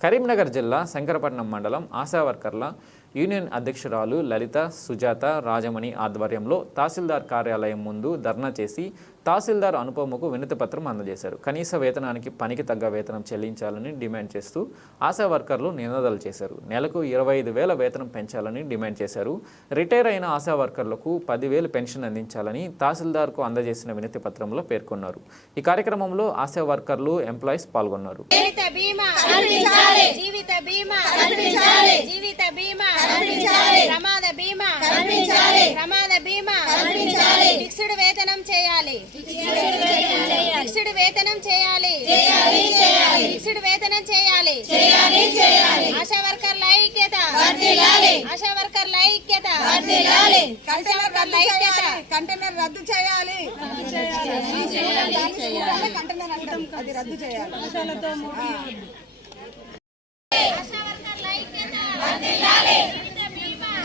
కరీంనగర్ జిల్లా శంకరపట్నం మండలం ఆశా వర్కర్ల యూనియన్ అధ్యక్షురాలు లలిత సుజాత రాజమణి ఆధ్వర్యంలో తహసీల్దార్ కార్యాలయం ముందు ధర్నా చేసి తహసీల్దార్ అనుపమకు వినతి పత్రం అందజేశారు. కనీస వేతనానికి పనికి తగ్గ వేతనం చెల్లించాలని డిమాండ్ చేస్తూ ఆశా వర్కర్లు నినాదాలు చేశారు. నెలకు ఇరవై ఐదు వేల వేతనం పెంచాలని డిమాండ్ చేశారు. రిటైర్ అయిన ఆశా వర్కర్లకు పదివేలు పెన్షన్ అందించాలని తహసీల్దార్కు అందజేసిన వినతి పత్రంలో పేర్కొన్నారు. ఈ కార్యక్రమంలో ఆశా వర్కర్లు ఎంప్లాయీస్ పాల్గొన్నారు. జీవిత బీమా జీవిత బీమా కల్పించాలి. జీవిత బీమా. కల్పించాలి. ప్రమాద బీమా. కల్పించాలి. ప్రమాద బీమా కల్పించాలి ఫిక్స్డ్ వేతనం చేయాలి. ఫిక్స్డ్ వేతనం చేయాలి. చేయాలి చేయాలి. ఫిక్స్డ్ వేతనం చేయాలి. చేయాలి చేయాలి. ఆశా వర్కర్ల ఐక్యత. వర్ధిల్లాలి. ఆశా వర్కర్ల ఐక్యత. వర్ధిల్లాలి. ఆశా వర్కర్ల ఐక్యత. కంటైనర్ రద్దు చేయాలి. కంటైనర్ అది రద్దు చేయాలి ఆశా వర్కర్ల ఐక్యత వర్ధిల్లాలి జీవిత బీమా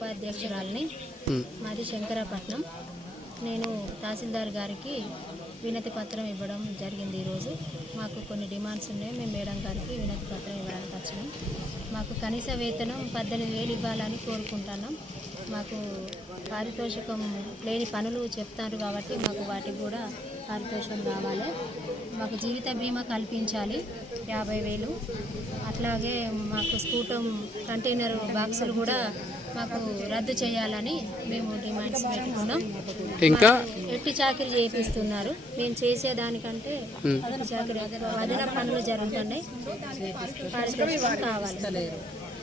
ఉపాధ్యక్షురాలిని మాది శంకరపట్నం. నేను తహసీల్దార్ గారికి వినతి పత్రం ఇవ్వడం జరిగింది ఈరోజు. మాకు కొన్ని డిమాండ్స్ ఉన్నాయి. మేము మేడం గారికి వినతి పత్రం ఇవ్వడానికి వచ్చినాం. మాకు కనీస వేతనం పద్దెనిమిది వేలు ఇవ్వాలని కోరుకుంటున్నాం. మాకు పారితోషికం లేని పనులు చెప్తారు కాబట్టి మాకు వాటికి కూడా పారితోషికం రావాలి మాకు జీవిత బీమా కల్పించాలి. యాభై వేలు. అట్లాగే మాకు స్కూటం కంటైనర్ బాక్సులు కూడా మాకు రద్దు చేయాలని మేము డిమాండ్స్ పెట్టుకున్నాం. ఇంకా ఎట్టి చాకరీ చేపిస్తున్నారు మేము చేసేదానికంటే అదన చాకరీ అదన పనులు జరుగుతున్నాయి పారితోషికం కావాలి.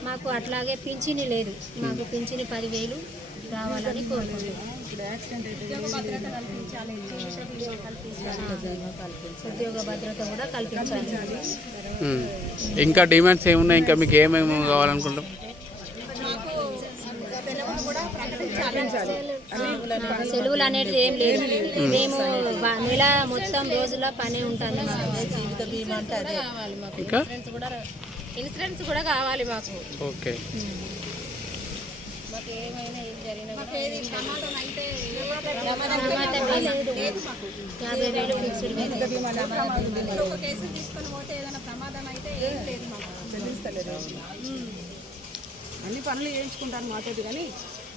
మాకు అట్లాగే పింఛని లేదు. మాకు పింఛని పదివేలు రావాలని కోరుకుంటున్నాం. ఉద్యోగ భద్రత కూడా కల్పించాలి. ఇంకా డిమాండ్స్ ఏమున్నాయి? ఇంకా మీకు ఏమేమి కావాలనుకుంటాం సెలవులు అనేది ఏం లేదు మేము నెల మొత్తం రోజుల పని ఉంటుంది ఇంకా ఇన్సూరెన్స్ కూడా కావాలి మాకు ఓకే మాకు ఏమైనా ఏం జరిగినా ప్రమాదం అయితే ప్రమాదం లేదు. యాభై వేలు ఫిక్స్డ్ మీద. ఒక కేసు తీసుకొని పోతే ఏదైనా ప్రమాదం అయితే ఏం లేదు మాకు చెల్లిస్తలేదు అన్ని పనులు చేయించుకుంటారు మాతోటి కానీ